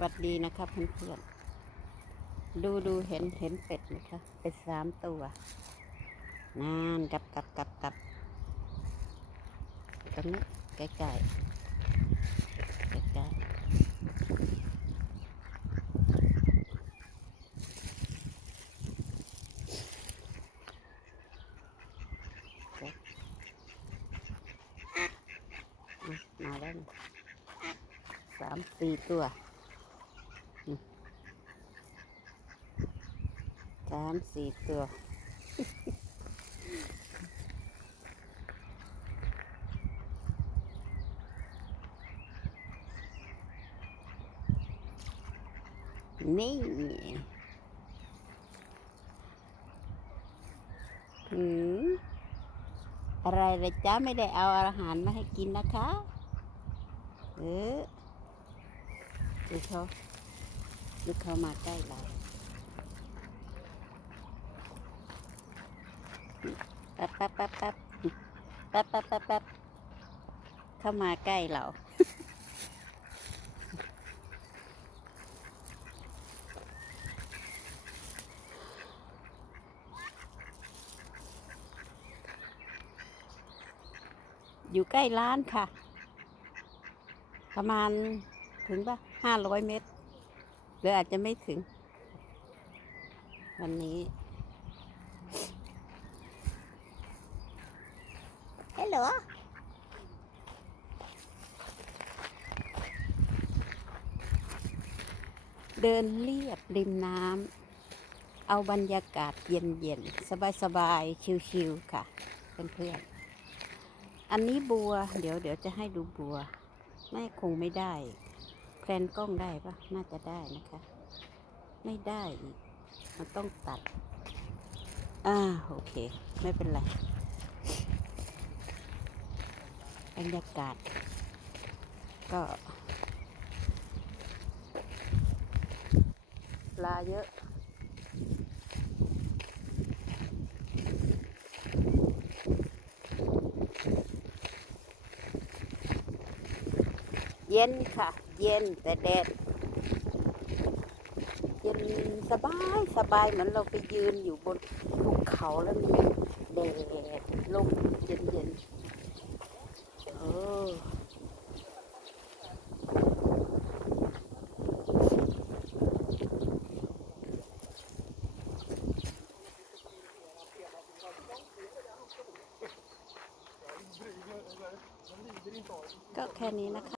วัสดีนะคะเพื่อนๆดูดูเห็นเห็นเป็ดไหมคะเป็ดสามตัวนานกับกับกับกับตรงนี้ใกล้ใกล้ใกล้ใกล้มาแล้วสามสี่ตัวอืม สามสี่ตัวนี่หืมอะไรเลยจ้าไม่ได้เอาอาหารมาให้กินนะคะ เออดูเขาดูเขามาใกล้เรา ป๊บแป๊บแป๊บแป๊บแป๊บแป๊บแป๊บแป๊บเข้ามาใกล้เรา อยู่ใกล้ร้านค่ะ ประมาณถึงปะห้าร้อยเมตร หรืออาจจะไม่ถึง วันนี้ ฮัลโหลเดินเรียบริมน้ำ เอาบรรยากาศเย็นๆ สบายๆ ชิวๆค่ะ เพื่อนๆ อันนี้บัว เดี๋ยวเดี๋ยวจะให้ดูบัวไม่คงไม่ได้ แพลนกล้องได้ปะน่าจะได้นะคะ ไม่ได้อีก มันต้องตัด อ่า โอเค ไม่เป็นไร บรรยากาศ ก็ปลาเยอะเย็นค่ะ เย็นแต่แดด เย็นสบายสบายเหมือนเราไปยืนอยู่บนภูเขาแล้วมีแดดลมเย็นเย็นๆเออ ก็แค่นี้นะคะ